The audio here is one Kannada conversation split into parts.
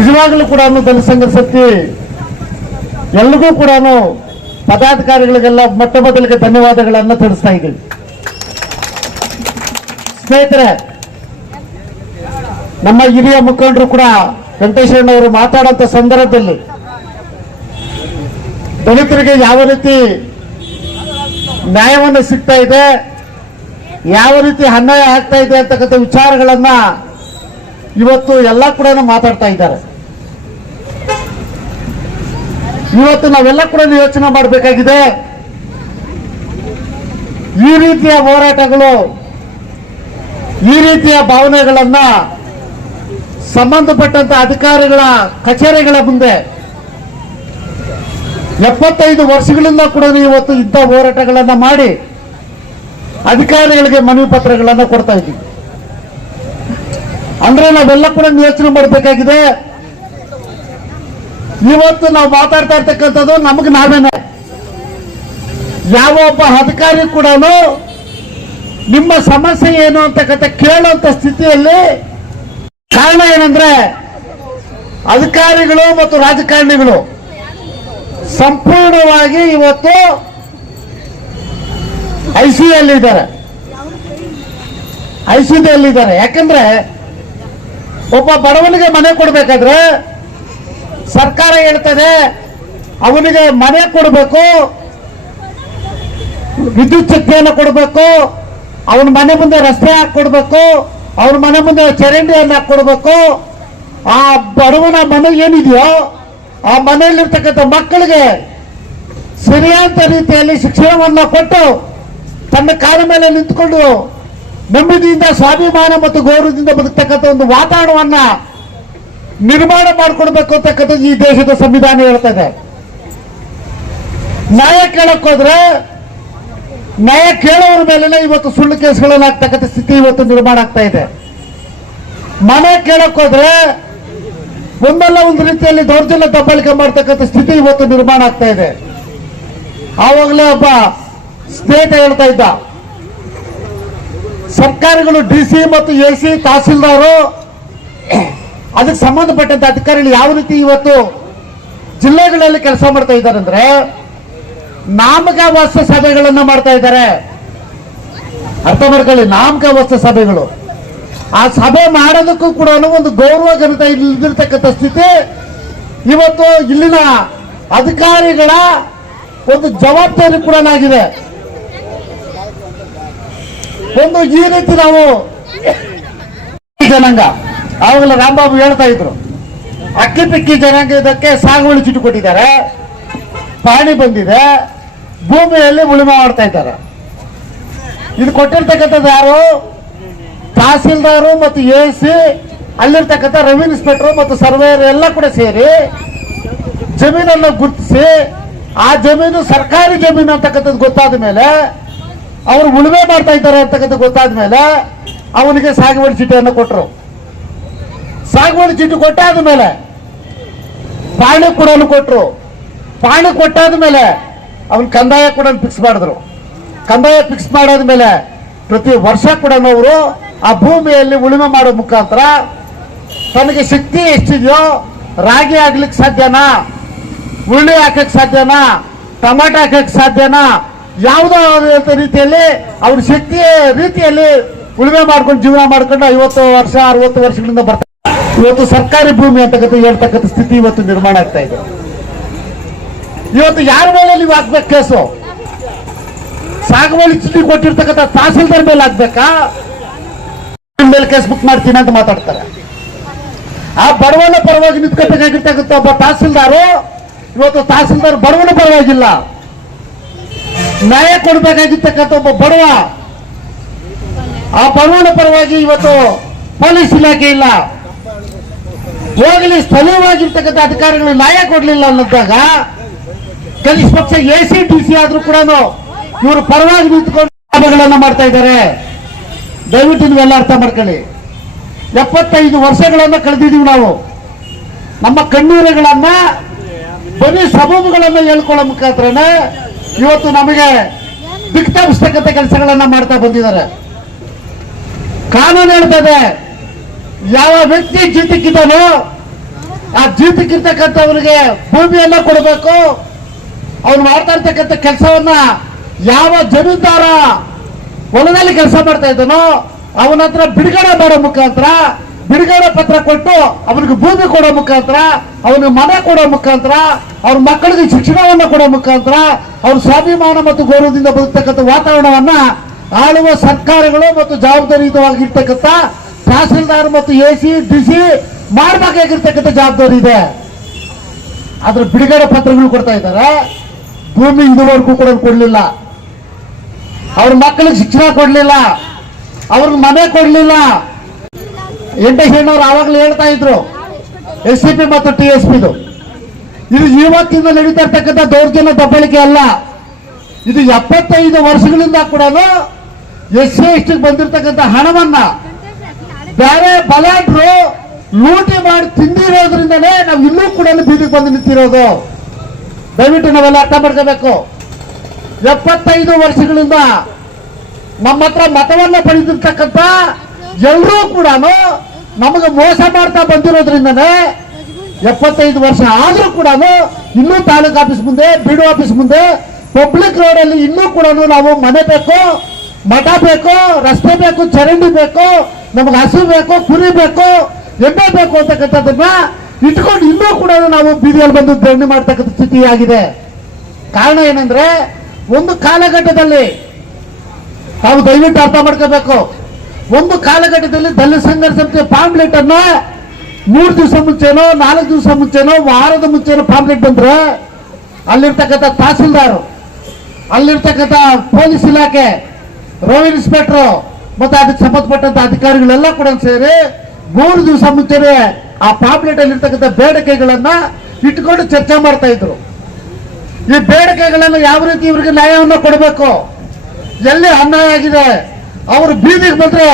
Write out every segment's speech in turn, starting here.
ನಿಜವಾಗ್ಲೂ ಕೂಡ ದಲಿತ ಸಂಘ ಶಕ್ತಿ ಎಲ್ರಿಗೂ ಕೂಡ ಪದಾಧಿಕಾರಿಗಳಿಗೆಲ್ಲ ಮೊಟ್ಟ ಮೊದಲಿಗೆ ಧನ್ಯವಾದಗಳನ್ನು ತಿಳಿಸ್ತಾ ಇದ್ದೀವಿ ಸ್ನೇಹಿತರೆ, ನಮ್ಮ ಹಿರಿಯ ಮುಖಂಡರು ಕೂಡ ವೆಂಕಟೇಶ್ವರನವರು ಮಾತಾಡೋಂಥ ಸಂದರ್ಭದಲ್ಲಿ ದಲಿತರಿಗೆ ಯಾವ ರೀತಿ ನ್ಯಾಯವನ್ನು ಸಿಗ್ತಾ ಇದೆ, ಯಾವ ರೀತಿ ಅನ್ಯಾಯ ಆಗ್ತಾ ಇದೆ ಅಂತಕ್ಕಂಥ ವಿಚಾರಗಳನ್ನ ಇವತ್ತು ಎಲ್ಲ ಕೂಡ ಮಾತಾಡ್ತಾ ಇದ್ದಾರೆ. ಇವತ್ತು ನಾವೆಲ್ಲ ಕೂಡ ಯೋಚನೆ ಮಾಡಬೇಕಾಗಿದೆ. ಈ ರೀತಿಯ ಹೋರಾಟಗಳು, ಈ ರೀತಿಯ ಭಾವನೆಗಳನ್ನ ಸಂಬಂಧಪಟ್ಟಂತ ಅಧಿಕಾರಿಗಳ ಕಚೇರಿಗಳ ಮುಂದೆ ಎಪ್ಪತ್ತೈದು ವರ್ಷಗಳಿಂದ ಕೂಡ ಇವತ್ತು ಇದ್ದ ಹೋರಾಟಗಳನ್ನ ಮಾಡಿ ಅಧಿಕಾರಿಗಳಿಗೆ ಮನವಿ ಪತ್ರಗಳನ್ನ ಕೊಡ್ತಾ ಇದ್ದೀವಿ. ಅಂದ್ರೆ ನಾವೆಲ್ಲ ಕೂಡ ಯೋಚನೆ ಮಾಡಬೇಕಾಗಿದೆ. ಇವತ್ತು ನಾವು ಮಾತಾಡ್ತಾ ಇರ್ತಕ್ಕಂಥದ್ದು ನಮಗೆ ನಾವೇನೆ. ಯಾವ ಒಬ್ಬ ಅಧಿಕಾರಿ ಕೂಡ ನಿಮ್ಮ ಸಮಸ್ಯೆ ಏನು ಅಂತಕ್ಕಂಥ ಕೇಳುವಂತ ಸ್ಥಿತಿಯಲ್ಲಿ ಕಾರಣ ಏನಂದ್ರೆ ಅಧಿಕಾರಿಗಳು ಮತ್ತು ರಾಜಕಾರಣಿಗಳು ಸಂಪೂರ್ಣವಾಗಿ ಇವತ್ತು ಐಸಿಯಲ್ಲಿದ್ದಾರೆ ಐಸಿಯುದಲ್ಲಿದ್ದಾರೆ ಯಾಕಂದ್ರೆ ಒಬ್ಬ ಬಡವನಿಗೆ ಮನೆ ಕೊಡ್ಬೇಕಾದ್ರೆ ಸರ್ಕಾರ ಹೇಳ್ತದೆ, ಅವನಿಗೆ ಮನೆ ಕೊಡಬೇಕು, ವಿದ್ಯುತ್ ಶಕ್ತಿಯನ್ನು ಕೊಡಬೇಕು, ಅವನ ಮನೆ ಮುಂದೆ ರಸ್ತೆ ಹಾಕೊಡ್ಬೇಕು ಅವನ ಮನೆ ಮುಂದೆ ಚರಂಡಿಯನ್ನು ಹಾಕೊಡ್ಬೇಕು ಆ ಬಡವನ ಮನೆ ಏನಿದೆಯೋ, ಆ ಮನೆಯಲ್ಲಿರ್ತಕ್ಕಂಥ ಮಕ್ಕಳಿಗೆ ಸರಿಯಾದ ರೀತಿಯಲ್ಲಿ ಶಿಕ್ಷಣವನ್ನು ಕೊಟ್ಟು ತನ್ನ ಕಾಲ ಮೇಲೆ ನಿಂತ್ಕೊಂಡು ನೆಮ್ಮದಿಯಿಂದ ಸ್ವಾಭಿಮಾನ ಮತ್ತು ಗೌರವದಿಂದ ಬದುಕ್ತಕ್ಕಂಥ ಒಂದು ವಾತಾವರಣವನ್ನ ನಿರ್ಮಾಣ ಮಾಡಿಕೊಡ್ಬೇಕು ಅಂತಕ್ಕಂಥದ್ದು ಈ ದೇಶದ ಸಂವಿಧಾನ ಹೇಳ್ತದೆ. ನ್ಯಾಯ ಕೇಳಕ್ ಹೋದ್ರೆ, ನ್ಯಾಯ ಕೇಳೋರ ಮೇಲೆ ಇವತ್ತು ಸುಳ್ಳು ಕೇಸ್ಗಳನ್ನು ಆಗ್ತಕ್ಕಂಥ ಸ್ಥಿತಿ ಇವತ್ತು ನಿರ್ಮಾಣ ಆಗ್ತಾ ಇದೆ. ಮನೆ ಕೇಳಕ್ ಹೋದ್ರೆ, ಒಂದಲ್ಲ ಒಂದು ರೀತಿಯಲ್ಲಿ ದೌರ್ಜನ್ಯ ದಬ್ಬಾಳಿಕೆ ಮಾಡ್ತಕ್ಕಂಥ ಸ್ಥಿತಿ ಇವತ್ತು ನಿರ್ಮಾಣ ಆಗ್ತಾ ಇದೆ. ಆವಾಗಲೇ ಒಬ್ಬ ಸ್ನೇಹಿತ ಹೇಳ್ತಾ ಇದ್ದ, ಸರ್ಕಾರಗಳು ಡಿ ಸಿ ಮತ್ತು ಎ ಸಿ ತಹಸೀಲ್ದಾರು ಅದಕ್ಕೆ ಸಂಬಂಧಪಟ್ಟಂತ ಅಧಿಕಾರಿಗಳು ಯಾವ ರೀತಿ ಇವತ್ತು ಜಿಲ್ಲೆಗಳಲ್ಲಿ ಕೆಲಸ ಮಾಡ್ತಾ ಇದ್ದಾರೆ ಅಂದ್ರೆ ನಾಮಕಾವಾಸ್ತ ಸಭೆಗಳನ್ನ ಮಾಡ್ತಾ ಇದ್ದಾರೆ. ಅರ್ಥ ಮಾಡ್ಕೊಳ್ಳಿ ನಾಮಕಾವಾಸ್ತ ಸಭೆಗಳು. ಆ ಸಭೆ ಮಾಡೋದಕ್ಕೂ ಕೂಡ ಒಂದು ಗೌರವ ಘನತೆ ಇಲ್ದಿರ್ತಕ್ಕಂಥ ಸ್ಥಿತಿ. ಇವತ್ತು ಇಲ್ಲಿನ ಅಧಿಕಾರಿಗಳ ಒಂದು ಜವಾಬ್ದಾರಿ ಕೂಡ ಆಗಿದೆ. ಒಂದು ಈ ರೀತಿ ನಾವು ಜನಾಂಗ ಆವಾಗಲೇ ರಾಮಬಾಬು ಹೇಳ್ತಾ ಇದ್ರು. ಅಕ್ಕಿ ಪಿಕ್ಕಿ ಜನಾಂಗ ಇದಕ್ಕೆ ಸಾಗುವಳಿ ಚುಟ್ಟು ಕೊಟ್ಟಿದ್ದಾರೆ. ಪಾಣಿ ಬಂದಿದೆ. ಭೂಮಿಯಲ್ಲಿ ಉಳುಮೆ ಮಾಡ್ತಾ ಇದ್ದಾರೆ. ಇದು ಕೊಟ್ಟಿರ್ತಕ್ಕಂಥದ್ದು ಯಾರು? ತಹಸೀಲ್ದಾರು ಮತ್ತು ಎ ಸಿ, ಅಲ್ಲಿರ್ತಕ್ಕಂಥ ರೆವಿನ್ಯೂ ಇನ್ಸ್ಪೆಕ್ಟರ್ ಮತ್ತು ಸರ್ವೇಯರ್ ಎಲ್ಲ ಕೂಡ ಸೇರಿ ಜಮೀನನ್ನು ಗುರುತಿಸಿ, ಆ ಜಮೀನು ಸರ್ಕಾರಿ ಜಮೀನು ಅಂತಕ್ಕಂಥದ್ದು ಗೊತ್ತಾದ ಮೇಲೆ ಅವರು ಉಳುಮೆ ಮಾಡ್ತಾ ಇದ್ದಾರೆ ಅಂತಕ್ಕಂಥದ್ದು ಗೊತ್ತಾದ ಮೇಲೆ ಅವನಿಗೆ ಸಾಗುವಳಿ ಚೀಟಿಯನ್ನು ಕೊಟ್ಟರು ಸಾಗುವಳಿ ಚೀಟಿ ಕೊಟ್ಟಾದ ಮೇಲೆ ಪಾಣಿ ಕೂಡ ಕೊಟ್ಟರು ಪಾಣಿ ಕೊಟ್ಟಾದ ಮೇಲೆ ಅವನ್ ಕಂದಾಯ ಕೂಡ ಫಿಕ್ಸ್ ಮಾಡಿದ್ರು. ಕಂದಾಯ ಫಿಕ್ಸ್ ಮಾಡಾದ್ಮೇಲೆ ಪ್ರತಿ ವರ್ಷ ಕೂಡ ಅವರು ಆ ಭೂಮಿಯಲ್ಲಿ ಉಳುಮೆ ಮಾಡೋ ಮುಖಾಂತರ ತನಗೆ ಶಕ್ತಿ ಎಷ್ಟಿದೆಯೋ ರಾಗಿ ಆಗ್ಲಿಕ್ಕೆ ಸಾಧ್ಯನಾ? ಉಳ್ಳಿ ಹಾಕಕ್ ಸಾಧ್ಯನಾ? ಟಮಾಟ ಹಾಕಕ್ ಸಾಧ್ಯನಾ? ಯಾವುದೋ ರೀತಿಯಲ್ಲಿ ಅವ್ರ ಶಕ್ತಿಯ ರೀತಿಯಲ್ಲಿ ಉಳುಮೆ ಮಾಡ್ಕೊಂಡು ಜೀವನ ಮಾಡ್ಕೊಂಡು ಐವತ್ತು ವರ್ಷ, ಅರವತ್ತು ವರ್ಷಗಳಿಂದ ಬರ್ತಾರೆ ಇವತ್ತು ಸರ್ಕಾರಿ ಭೂಮಿ ಅಂತಕ್ಕಂಥ ಹೇಳ್ತಕ್ಕಂಥ ಸ್ಥಿತಿ ಇವತ್ತು ನಿರ್ಮಾಣ ಆಗ್ತಾ ಇದೆ. ಇವತ್ತು ಯಾರ ಮೇಲೆ ನೀವು ಹಾಕ್ಬೇಕು ಕೇಸು? ಸಾಗುವಳಿ ಚೀಟಿ ಕೊಟ್ಟಿರ್ತಕ್ಕಂಥ ತಹಸೀಲ್ದಾರ್ ಮೇಲೆ ಹಾಕ್ಬೇಕಾ? ಮೇಲೆ ಕೇಸ್ ಬುಕ್ ಮಾಡ್ತೀನಿ ಅಂತ ಮಾತಾಡ್ತಾರೆ. ಆ ಬಡವನ ಪರವಾಗಿ ನಿಂತ್ಕೋಬೇಕಾಗಿರ್ತಕ್ಕಂಥ ಒಬ್ಬ ತಹಸೀಲ್ದಾರು, ಇವತ್ತು ತಹಸೀಲ್ದಾರ್ ಬಡವನ ಪರವಾಗಿಲ್ಲ. ನ್ಯಾಯ ಕೊಡಬೇಕಾಗಿರ್ತಕ್ಕಂಥ ಒಬ್ಬ ಬಡವ, ಆ ಬಡವನ ಪರವಾಗಿ ಇವತ್ತು ಪೊಲೀಸ್ ಇಲಾಖೆ ಇಲ್ಲ. ಹೋಗಲಿ, ಸ್ಥಳೀಯವಾಗಿರ್ತಕ್ಕಂಥ ಅಧಿಕಾರಿಗಳು ನ್ಯಾಯ ಕೊಡಲಿಲ್ಲ ಅನ್ನೋದಾಗ ಕನಿಷ್ಠ ಪಕ್ಷ ಎ ಸಿ, ಡಿ ಸಿ ಆದ್ರೂ ಕೂಡ ಇವರು ಪರವಾಗಿ ನಿಂತ್ಕೊಂಡು ಲಾಭಗಳನ್ನ ಮಾಡ್ತಾ ಇದ್ದಾರೆ. ದಯವಿಟ್ಟು ನೀವೆಲ್ಲ ಅರ್ಥ ಮಾಡ್ಕೊಳ್ಳಿ. ಎಪ್ಪತ್ತೈದು ವರ್ಷಗಳನ್ನ ಕಳೆದಿದ್ದೀವಿ ನಾವು. ನಮ್ಮ ಕಣ್ಣೀರುಗಳನ್ನ ಬರೀ ಸಬೂಬುಗಳನ್ನ ಹೇಳ್ಕೊಳ್ಳೋ ಮುಖಾಂತರನೇ ಇವತ್ತು ನಮಗೆ ದಿಕ್ತಾಪಿಸ್ತಕ್ಕಂಥ ಕೆಲಸಗಳನ್ನ ಮಾಡ್ತಾ ಬಂದಿದ್ದಾರೆ. ಕಾನೂನು ಹೇಳ್ತದೆ ಯಾವ ವ್ಯಕ್ತಿ ಜೀತಕ್ಕಿದ್ದಾನೋ ಆ ಜೀತಕ್ಕಿರ್ತಕ್ಕಂಥವ್ರಿಗೆ ಭೂಮಿಯನ್ನ ಕೊಡಬೇಕು. ಅವ್ನು ಮಾಡ್ತಾ ಇರ್ತಕ್ಕಂಥ ಕೆಲಸವನ್ನ ಯಾವ ಜಮೀನ್ದಾರ ಹೊಲದಲ್ಲಿ ಕೆಲಸ ಮಾಡ್ತಾ ಇದ್ದಾನೋ ಅವನ ಹತ್ರ ಬಿಡುಗಡೆ ಮಾಡೋ ಮುಖಾಂತರ, ಬಿಡುಗಡೆ ಪತ್ರ ಕೊಟ್ಟು ಅವನಿಗೆ ಭೂಮಿ ಕೊಡೋ ಮುಖಾಂತರ, ಅವನಿಗೆ ಮನೆ ಕೊಡೋ ಮುಖಾಂತರ, ಅವ್ರ ಮಕ್ಕಳಿಗೆ ಶಿಕ್ಷಣವನ್ನ ಕೊಡೋ ಮುಖಾಂತರ, ಅವ್ರ ಸ್ವಾಭಿಮಾನ ಮತ್ತು ಗೌರವದಿಂದ ಬದುಕ್ತಕ್ಕಂಥ ವಾತಾವರಣವನ್ನ ಆಳುವ ಸರ್ಕಾರಗಳು ಮತ್ತು ಜವಾಬ್ದಾರಿಯುತವಾಗಿರ್ತಕ್ಕಂಥ ತಹಸೀಲ್ದಾರ್ ಮತ್ತು ಎ ಸಿ ಡಿ ಸಿ ಮಾಡಬೇಕಾಗಿರ್ತಕ್ಕಂಥ ಜವಾಬ್ದಾರಿ ಇದೆ. ಅದ್ರ ಬಿಡುಗಡೆ ಪತ್ರಗಳು ಕೊಡ್ತಾ ಇದ್ದಾರೆ. ಭೂಮಿ ಇದುವರೆಗೂ ಕೂಡ ಕೊಡ್ಲಿಲ್ಲ. ಅವ್ರ ಮಕ್ಕಳಿಗೆ ಶಿಕ್ಷಣ ಕೊಡ್ಲಿಲ್ಲ. ಅವ್ರಿಗೆ ಮನೆ ಕೊಡ್ಲಿಲ್ಲ. ಹೆಣ್ಣವ್ರು ಆವಾಗಲೇ ಹೇಳ್ತಾ ಇದ್ರು ಎಸ್ ಸಿ ಪಿ ಮತ್ತು ಟಿ ಎಸ್ ಪಿದು ಇದು ಇವತ್ತಿಂದ ನಡೀತಾ ಇರ್ತಕ್ಕಂಥ ದೌರ್ಜನ್ಯ ದಬ್ಬಳಿಕೆ ಅಲ್ಲ. ಇದು ಎಪ್ಪತ್ತೈದು ವರ್ಷಗಳಿಂದ ಕೂಡ ಎಸ್ ಸಿ ಎಸ್ ಬಂದಿರತಕ್ಕಂಥ ಹಣವನ್ನ ಬೇರೆ ಬಲಾಢ್ರು ಲೂಟಿ ಮಾಡಿ ತಿಂದಿರೋದ್ರಿಂದಲೇ ನಾವು ಇನ್ನೂ ಕೂಡ ಬೀದಿಗೆ ಬಂದು ನಿಂತಿರೋದು. ದಯವಿಟ್ಟು ನಾವೆಲ್ಲ ಅರ್ಥ ಮಾಡ್ಕೋಬೇಕು. ಎಪ್ಪತ್ತೈದು ವರ್ಷಗಳಿಂದ ನಮ್ಮ ಹತ್ರ ಮತವನ್ನ ಪಡೆದಿರ್ತಕ್ಕಂಥ ಎಲ್ಲರೂ ಕೂಡ ನಮಗೆ ಮೋಸ ಮಾಡ್ತಾ ಬಂದಿರೋದ್ರಿಂದನೇ ಎಪ್ಪತ್ತೈದು ವರ್ಷ ಆದರೂ ಕೂಡ ಇನ್ನೂ ತಾಲೂಕು ಆಫೀಸ್ ಮುಂದೆ ಬಿಡು ಆಫೀಸ್ ಮುಂದೆ, ಪಬ್ಲಿಕ್ ರೋಡಲ್ಲಿ ಇನ್ನೂ ಕೂಡ ನಾವು ಮನೆ ಬೇಕು, ಮಠ ಬೇಕು, ರಸ್ತೆ ಬೇಕು, ಚರಂಡಿ ಬೇಕು ನಮಗೆ ಹಸು ಬೇಕು, ಕುರಿ ಬೇಕು, ಎಮ್ಮೆ ಬೇಕು ಅಂತಕ್ಕಂಥದ್ದನ್ನ ಇಟ್ಕೊಂಡು ಇನ್ನೂ ಕೂಡ ನಾವು ಬೀದಿಯಲ್ಲಿ ಬಂದು ಧರಣಿ ಮಾಡ್ತಕ್ಕಂಥ ಸ್ಥಿತಿ ಆಗಿದೆ. ಕಾರಣ ಏನಂದ್ರೆ, ಒಂದು ಕಾಲಘಟ್ಟದಲ್ಲಿ ತಾವು ದಯವಿಟ್ಟು ಅರ್ಥ ಮಾಡ್ಕೋಬೇಕು. ಒಂದು ಕಾಲಘಟ್ಟದಲ್ಲಿ ದಲಿತ ಸಂಘರ್ಷ ಸಮಿತಿಯ ಪಾಂಪ್ಲೆಟ್ ಅನ್ನ ಮೂರು ದಿವಸ ಮುಂಚೆನೋ, ನಾಲ್ಕು ದಿವಸ ಮುಂಚೆನೋ, ವಾರದ ಮುಂಚೆನೋ ಪಾಂಪ್ಲೆಟ್ ಬಂದ್ರೆ ಅಲ್ಲಿರ್ತಕ್ಕಂಥ ತಹಸೀಲ್ದಾರ್, ಅಲ್ಲಿರ್ತಕ್ಕಂಥ ಪೊಲೀಸ್ ಇಲಾಖೆ ರೋಡ್ ಇನ್ಸ್ಪೆಕ್ಟರ್ ಮತ್ತೆ ಅದಕ್ಕೆ ಸಂಬಂಧಪಟ್ಟಂತ ಅಧಿಕಾರಿಗಳೆಲ್ಲ ಕೂಡ ಸೇರಿ ಮೂರು ದಿವಸ ಮುಂಚೆನೆ ಆ ಪಾಂಪ್ಲೆಟ್ ಅಲ್ಲಿ ಇರ್ತಕ್ಕಂಥ ಬೇಡಿಕೆಗಳನ್ನ ಇಟ್ಕೊಂಡು ಚರ್ಚೆ ಮಾಡ್ತಾ ಇದ್ರು. ಈ ಬೇಡಿಕೆಗಳನ್ನು ಯಾವ ರೀತಿ ಇವರಿಗೆ ನ್ಯಾಯವನ್ನು ಕೊಡಬೇಕು? ಎಲ್ಲಿ ಅನ್ಯಾಯ ಆಗಿದೆ? ಅವರು ಬೀದಿಗೆ ಬಂದ್ರೆ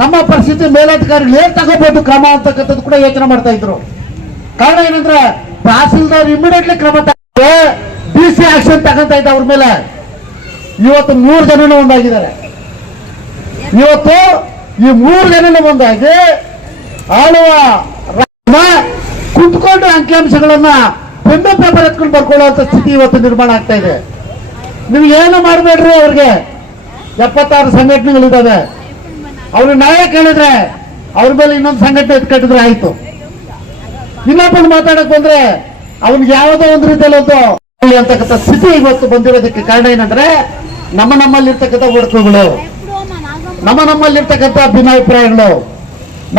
ನಮ್ಮ ಪರಿಸ್ಥಿತಿ ಮೇಲಾಧಿಕಾರಿಗಳು ಏನ್ ತಗೋಬಹುದು ಕ್ರಮ ಅಂತಕ್ಕಂಥದ್ದು ಕೂಡ ಯೋಚನೆ ಮಾಡ್ತಾ ಇದ್ರು. ಕಾರಣ ಏನಂದ್ರೆ ತಹಸೀಲ್ದಾರ್ ಇಮಿಡಿಯೇಟ್ಲಿ ಕ್ರಮ ತಗೊಂಡ್ರೆ ಡಿ ಸಿ ಆಕ್ಷನ್ ತಗೊಂತ ಇದ್ದ ಅವ್ರ ಮೇಲೆ. ಇವತ್ತು ಮೂರು ಜನನೂ ಒಂದಾಗಿದ್ದಾರೆ. ಇವತ್ತು ಈ ಮೂರು ಜನನ ಒಂದಾಗಿ ಆಳುವ ಕುತ್ಕೊಂಡು ಅಂಕಿಅಂಶಗಳನ್ನ ಪೆನ್ನು ಪೇಪರ್ ಎತ್ಕೊಂಡು ಬರ್ಕೊಳ್ಳುವಂತ ಸ್ಥಿತಿ ಇವತ್ತು ನಿರ್ಮಾಣ ಆಗ್ತಾ ಇದೆ. ನೀವು ಏನು ಮಾಡಬೇಡ್ರಿ ಅವ್ರಿಗೆ? ಎಪ್ಪತ್ತಾರು ಸಂಘಟನೆಗಳಿದ್ದಾವೆ. ಅವ್ರು ನ್ಯಾಯ ಕೇಳಿದ್ರೆ ಅವ್ರ ಮೇಲೆ ಇನ್ನೊಂದು ಸಂಘಟನೆ ಎತ್ಕಟ್ಟಿದ್ರೆ ಆಯ್ತು. ಇನ್ನೊಬ್ಬನ ಮಾತಾಡಕ್ ಬಂದ್ರೆ ಅವ್ನಿಗೆ ಯಾವುದೋ ಒಂದು ರೀತಿಯಲ್ಲಿ ಒಂದು ಅಂತಕ್ಕಂಥ ಸ್ಥಿತಿ ಇವತ್ತು ಬಂದಿರೋದಕ್ಕೆ ಕಾರಣ ಏನಂದ್ರೆ ನಮ್ಮ ನಮ್ಮಲ್ಲಿರ್ತಕ್ಕಂಥ ಒಡಕುಗಳು ನಮ್ಮ ನಮ್ಮಲ್ಲಿರ್ತಕ್ಕಂಥ ಭಿನ್ನಾಭಿಪ್ರಾಯಗಳು.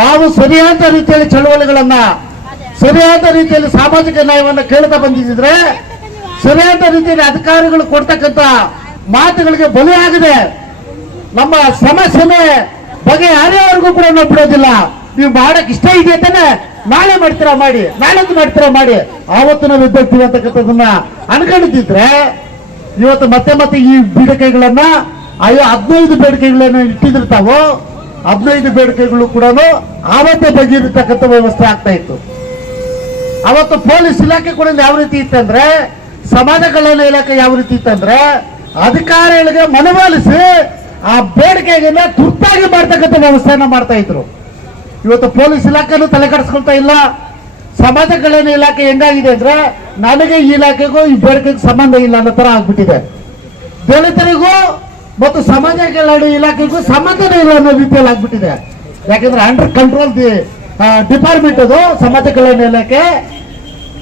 ನಾವು ಸರಿಯಾದ ರೀತಿಯಲ್ಲಿ ಚಳುವಳಿಗಳನ್ನ, ಸರಿಯಾದ ರೀತಿಯಲ್ಲಿ ಸಾಮಾಜಿಕ ನ್ಯಾಯವನ್ನು ಕೇಳ್ತಾ ಬಂದಿದ್ರೆ ಸರಿಯಾದ ರೀತಿಯಲ್ಲಿ ಅಧಿಕಾರಿಗಳು ಕೊಡ್ತಕ್ಕಂತ ಮಾತುಗಳಿಗೆ ಬಲಿಯಾಗಿದೆ ನಮ್ಮ ಸಮಸ್ಯೆ ಬಗೆ ಯಾರ್ಯಾರಿಗೂ ಕೂಡ ನಾವು ಬಿಡೋದಿಲ್ಲ. ನೀವು ಮಾಡಕ್ ಇಷ್ಟ ಇದೆ ತಾನೆ? ನಾಳೆ ಮಾಡ್ತೀರಾ ಮಾಡಿ ನಾಳೆದು ಮಾಡ್ತೀರಾ ಮಾಡಿ. ಆವತ್ತು ನಾವು ಎದ್ದೇಳ್ತೀವಿ ಅಂತಕ್ಕಂಥದನ್ನ ಅನ್ಕೊಂಡಿದ್ರೆ ಇವತ್ತು ಮತ್ತೆ ಮತ್ತೆ ಈ ಬೇಡಿಕೆಗಳನ್ನ ಅಯ್ಯೋ, ಹದಿನೈದು ಬೇಡಿಕೆಗಳನ್ನ ಇಟ್ಟಿದ್ರು ತಾವು, ಹದಿನೈದು ಬೇಡಿಕೆಗಳು ಕೂಡ ಆವತ್ತೇ ಬಗೆಯಿರತಕ್ಕಂಥ ವ್ಯವಸ್ಥೆ ಆಗ್ತಾ ಇತ್ತು. ಅವತ್ತು ಪೊಲೀಸ್ ಇಲಾಖೆ ಕೂಡ ಯಾವ ರೀತಿ ಇತ್ತಂದ್ರೆ ಸಮಾಜ ಕಲ್ಯಾಣ ಇಲಾಖೆ ಯಾವ ರೀತಿ ಇತ್ತಂದ್ರೆ ಅಧಿಕಾರಿಗಳಿಗೆ ಮನವೊಲಿಸಿ ಆ ಬೇಡಿಕೆಗಳನ್ನ ತುರ್ತಾಗಿ ಮಾಡ್ತಕ್ಕಂಥ ವ್ಯವಸ್ಥೆಯನ್ನ ಮಾಡ್ತಾ ಇದ್ರು. ಇವತ್ತು ಪೊಲೀಸ್ ಇಲಾಖೆನೂ ತಲೆ ಕೆಡಿಸ್ಕೊಳ್ತಾ ಇಲ್ಲ. ಸಮಾಜ ಕಲ್ಯಾಣ ಇಲಾಖೆ ಹೆಂಗಾಗಿದೆ ಅಂದ್ರೆ, ನನಗೆ ಈ ಇಲಾಖೆಗೂ ಈ ಬೇಡಿಕೆಗೆ ಸಂಬಂಧ ಇಲ್ಲ ಅನ್ನೋ ತರ ಆಗ್ಬಿಟ್ಟಿದೆ. ದಲಿತರಿಗೂ ಮತ್ತು ಸಮಾಜ ಕಲ್ಯಾಣ ಇಲಾಖೆಗೂ ಸಂಬಂಧನೇ ಇಲ್ಲ ಅನ್ನೋ ರೀತಿಯಲ್ಲಿ ಆಗ್ಬಿಟ್ಟಿದೆ. ಯಾಕಂದ್ರೆ ಅಂಡರ್ ಕಂಟ್ರೋಲ್ ದಿ ಡಿಪಾರ್ಟ್ಮೆಂಟ್ ಅದು, ಸಮಾಜ ಕಲ್ಯಾಣ ಇಲಾಖೆ.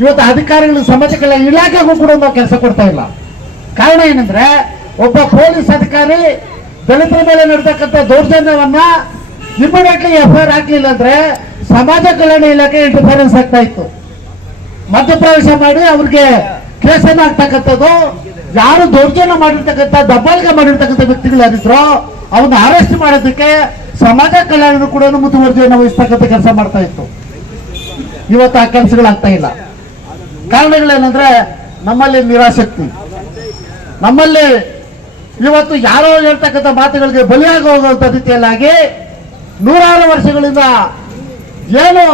ಇವತ್ತು ಅಧಿಕಾರಿಗಳು ಸಮಾಜ ಕಲ್ಯಾಣ ಇಲಾಖೆಗೂ ಕೂಡ ನಾವು ಕೆಲಸ ಕೊಡ್ತಾ ಇಲ್ಲ. ಕಾರಣ ಏನಂದ್ರೆ, ಒಬ್ಬ ಪೊಲೀಸ್ ಅಧಿಕಾರಿ ದಲಿತರ ಮೇಲೆ ನಡೆತಕ್ಕಂಥ ದೌರ್ಜನ್ಯವನ್ನ ಇಮಿಡಿಯೇಟ್ಲಿ ಎಫ್ ಐ ಆರ್ ಹಾಕ್ಲಿಲ್ಲ ಅಂದ್ರೆ ಸಮಾಜ ಕಲ್ಯಾಣ ಇಲಾಖೆ ಇಂಟರ್ಫರೆನ್ಸ್ ಆಗ್ತಾ ಇತ್ತು. ಮಧ್ಯಪ್ರವೇಶ ಮಾಡಿ ಅವ್ರಿಗೆ ಕೇಸನ್ನು ಹಾಕ್ತಕ್ಕಂಥದ್ದು ಯಾರು ದೌರ್ಜನ್ಯ ಮಾಡಿರ್ತಕ್ಕಂಥ, ದಬ್ಬಾಳಿಕೆ ಮಾಡಿರ್ತಕ್ಕಂಥ ವ್ಯಕ್ತಿಗಳು ಯಾರಿದ್ರು ಅವನ್ನ ಅರೆಸ್ಟ್ ಮಾಡೋದಕ್ಕೆ ಸಮಾಜ ಕಲ್ಯಾಣ ಕೂಡ ಮುತುವರ್ಜಿಯನ್ನು ವಹಿಸ್ತಕ್ಕಂಥ ಕೆಲಸ ಮಾಡ್ತಾ ಇತ್ತು. ಇವತ್ತು ಆ ಕೆಲಸಗಳಾಗ್ತಾ ಇಲ್ಲ. ಕಾರಣಗಳೇನಂದ್ರೆ, ನಮ್ಮಲ್ಲಿ ನಿರಾಸಕ್ತಿ. ನಮ್ಮಲ್ಲಿ ಇವತ್ತು ಯಾರೋ ಹೇಳ್ತಕ್ಕಂಥ ಮಾತುಗಳಿಗೆ ಬಲಿಯಾಗಿ ಹೋಗುವಂತ ರೀತಿಯಲ್ಲಾಗಿ ನೂರಾರು ವರ್ಷಗಳಿಂದ ಏನು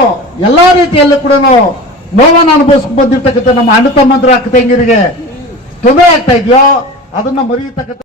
ಎಲ್ಲಾ ರೀತಿಯಲ್ಲೂ ಕೂಡ ನೋವನ್ನು ಅನುಭವಿಸ್ಕೊಂಡು ಬಂದಿರ್ತಕ್ಕಂಥ ನಮ್ಮ ಅಣ್ಣ ತಮ್ಮಂದ್ರ ಅಕ್ಕ ತಂಗಿರಿಗೆ ತೊಂದರೆ ಆಗ್ತಾ ಇದೆಯೋ? ಅದನ್ನ ಮರೆಯತಕ್ಕಂಥ